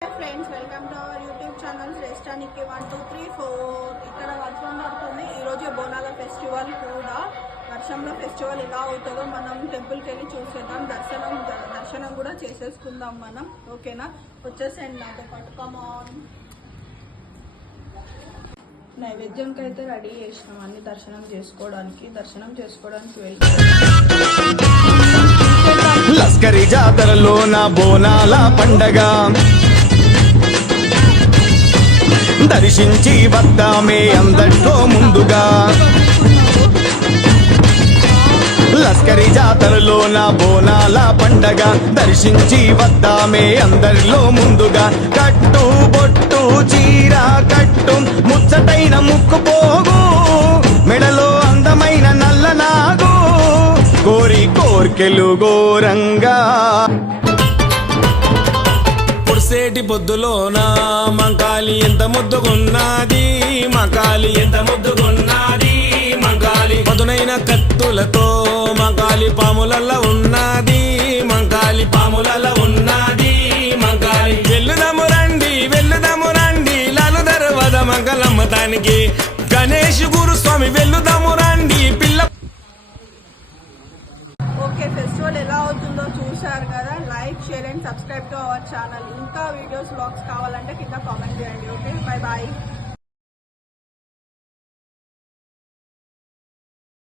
Friends, welcome to our YouTube channel శ్రేష్టానికి 1 2 3 4. ఇక్కడ వర్షం పడుతుంది. ఈరోజు బోనాల ఫెస్టివల్ కూడా. వర్షంలో ఫెస్టివల్ ఎలా అవుతుందో మనం టెంపుల్కి వెళ్ళి చూసేద్దాం. దర్శనం కూడా చేసేసుకుందాం మనం. ఓకేనా, వచ్చేసేయండి నాతో పాటు. కమాన్. నైవేద్యంకి అయితే రెడీ చేసినాం అన్ని దర్శనం చేసుకోవడానికి వెళ్ళి లస్కరి జాతరలో నా బోనాల పండగ దర్శించి వద్దామే అందరితో ముందుగా. లస్కరి జాతరలో నా బోనాల పండగ దర్శించి వద్దామే అందరిలో ముందుగా. కట్టు బొట్టు చీర కట్టు ముచ్చటైన ముక్కు పోగు మెడలో అందమైన నల్ల నాగు కోర్కెలు గోరంగా. పుడిసేటి పొద్దులోనా మంకాలి ఎంత ముద్దుగున్నది, మంకాలి ఎంత ముద్దుగున్నది. మంకాలి పదునైన కత్తులతో మంకాలి పాములల్ల ఉన్నది, మంకాలి పాములల్ల ఉన్నది. మంకాలి వెళ్ళుదము రండి లాలు దర్వాజ మంగళమ్మతానికి. గణేష్ గురుస్వామి వెళ్ళుదము రండి పిల్ల. ఓకే, ఫెస్టివల్ ఎలా అవుతుందో చూశారు కదా. Like, share and subscribe to our channel. ఇంకా వీడియోస్, వ్లాగ్స్ కావాలంటే కింద కామెంట్ చేయండి. Okay, bye bye.